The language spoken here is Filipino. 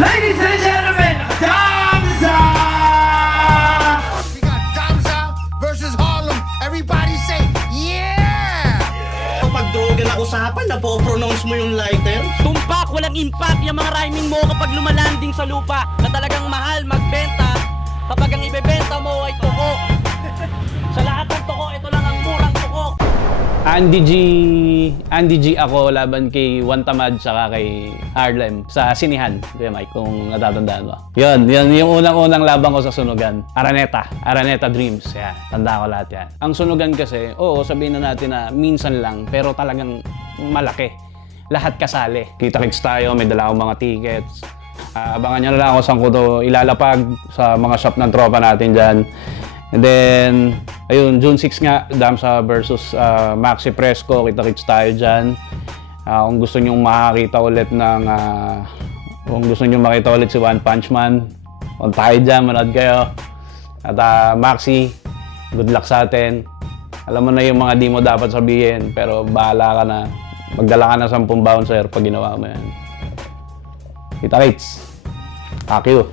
Ladies and gentlemen, Damza! We got Damza versus Harlem. Everybody say, yeah! Kapag droga na usapan, napo-pronounce mo yung lighter. Tumpak, walang impact yung mga rhyming mo kapag lumalanding sa lupa na talagang mahal magbenta kapag ang ibebenta mo ay tuko. Sa lahat ng tuko, ito lang ang murang tuko. Andy G ako laban kay Juan Tamad saka kay Harlem sa Sinihan, Kuya Mike, kung natatandaan mo. Yun yung unang-unang laban ko sa Sunugan. Araneta Dreams. Yan, tanda ko lahat yan. Ang Sunugan kasi, oo, sabihin na natin na minsan lang, pero talagang malaki. Lahat kasali. Kita-kits tayo, may dala akong mga tickets. Abangan nyo na lang ako saan ko to ilalapag sa mga shop ng tropa natin dyan. And then, ayun, June 6 nga, Damza versus Maxi Fresco, kita-kits tayo dyan. Kung gusto nyo makakita ulit kung gusto nyo makita ulit si One Punch Man, kung tayo dyan, manood kayo. At Maxi, good luck sa atin. Alam mo na yung mga di mo dapat sabihin, pero bahala ka na. Magdala ka na 10 bouncer pag ginawa mo yan. Kita-kits. Thank you.